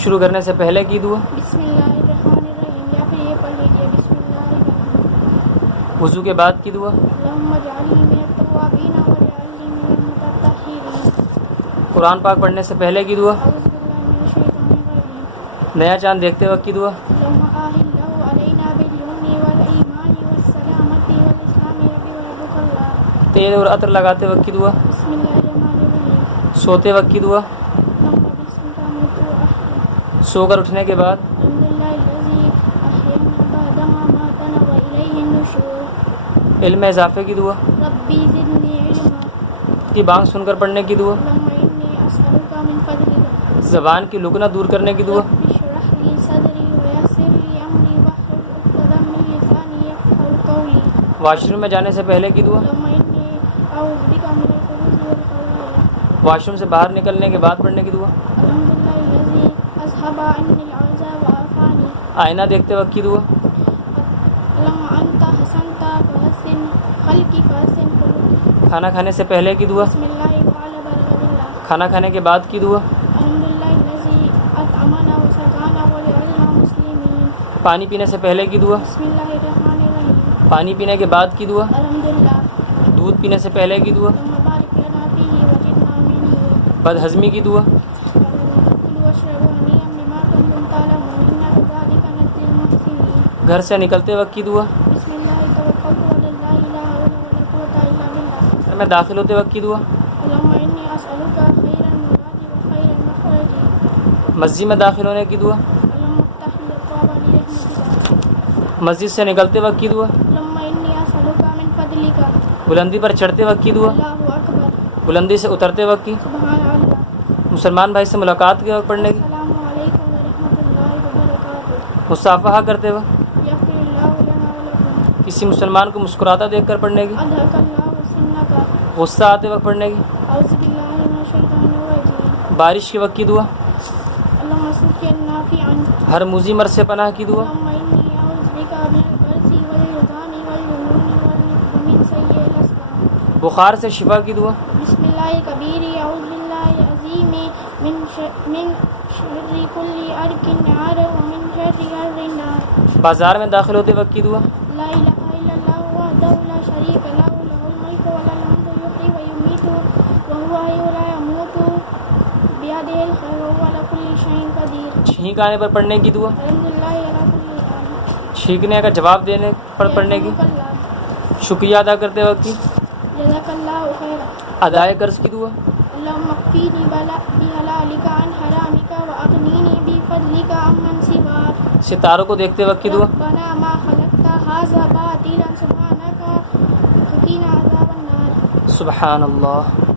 شروع کرنے سے پہلے کی دعا، بسم اللہ الرحمن الرحیم، یا پھر یہ پڑھ لیجیے بسم اللہ الرحمن، وضو کے بعد کی دعا، اللہم اجعلنی من التوابین واجعلنی من المتطہرین، قرآن پاک پڑھنے سے پہلے کی دعا، اعوذ باللہ من الشیطان الرجیم، نیا چاند دیکھتے وقت کی دعا، اللہم آہلہ علینا بالیمن والایمان والسلامۃ والاسلام ربی وربک اللہ، تیل اور عطر لگاتے وقت کی دعا، بسم اللہ الرحمن الرحیم، سوتے وقت کی دعا، اللہم بسمک امیت واحیا، سو کر اٹھنے کے بعد، الحمدللہ الذی احیانا بعد ما اماتنا والیہ النشور، علم اضافے کی دعا، ربی زدنی علما، کی بانگ سن کر پڑھنے کی دعا، اللہم انی اسألک من فضلک، زبان کی لکنہ دور کرنے کی دعا، رب اشرح لی صدری ویسر لی امری واحلل عقدۃ من لسانی یفقهوا قولی، واش روم میں جانے سے پہلے کی دعا، اللہم انی اعوذ بک من الخبث والخبائث، واش روم سے باہر نکلنے کے بعد پڑھنے کی دعا، الحمدللہ الذی اذھب عنی العذاب وعافانی، آئینہ دیکھتے وقت کی دعا، اللہم انت حسنت فحسن خلقی فحسن خلقی، کھانا کھانے سے پہلے کی دعا، بسم اللہ وعلی برکت اللہ، کھانا کھانے کے بعد کی دعا، الحمدللہ الذی اطعمنا وسقانا وجعلنا مسلمین، پانی پینے سے پہلے کی دعا، بسم اللہ الرحمن الرحیم، پانی پینے کے بعد کی دعا، الحمدللہ، دودھ پینے سے پہلے کی دعا، اللہم بارک لنا فیہ وزدنا منہ، بد ہضمی کی دعا، کلوا واشربوا ہنیئا بما کنتم تعلمون انا کذالک نجزی المحسنین، گھر سے نکلتے وقت کی دعا، بسم اللہ توکلت علی اللہ لا حول ولا قوة الا باللہ، گھر میں داخل ہوتے وقت کی دعا، اللہم انی اسألک خیر المراد وخیر المخرج، مسجد میں داخل ہونے کی دعا، اللہم افتح لی ابواب رحمتک، مسجد سے نکلتے وقت کی دعا، اللہم انی اسألک من فضلک، بلندی پر چڑھتے وقت کی دعا، اللہ اکبر، بلندی سے اترتے وقت کی، سبحان اللہ، مسلمان بھائی سے ملاقات کے وقت پڑھنے کی، السلام علیکم ورحمۃ اللہ وبرکاتہ، مصافحہ کرتے وقت، یغفر اللہ لنا ولکم، کسی مسلمان کو مسکراتا دیکھ کر پڑھنے کی، اضحک اللہ سنک، غصہ آتے وقت پڑھنے کی، اعوذ باللہ من الشیطان الرجیم، بارش کے وقت کی دعا، اللہم سقیا نافعا، ہر موذی مرض سے پناہ کی دعا، اللہم انی اعوذ بک من البرص والجذام والجنون ومن سیء الاسقام، بخار سے شفا کی دعا، بسم اللہ الکبیر اعوذ باللہ العظیم من شر کل عرق نار ومن شر حر النار، بازار میں داخل ہوتے وقت کی دعا، لا الہ الا اللہ وحدہ لا شریک لہ لہ الملک وله الحمد یحیی ویمیت وهو حی لا یموت بیدہ الخیر وهو علی کل شیء قدیر، چھینک آنے پر پڑھنے کی دعا، الحمدللہ علی کل حال، چھینکنے کا جواب دینے پر پڑھنے کی، یرحمک اللہ، شکریہ ادا کرتے وقت کی، جزاک اللہ خیرا، ادائے قرض کی دعا، اللہم اکفینی بحلالک عن حرامک واغنینی بفضلک عمن سواک، ستاروں کو دیکھتے وقت کی دعا، ربنا ما خلقت ھذا باطلا سبحانک فقنا عذاب النار، سبحان اللہ۔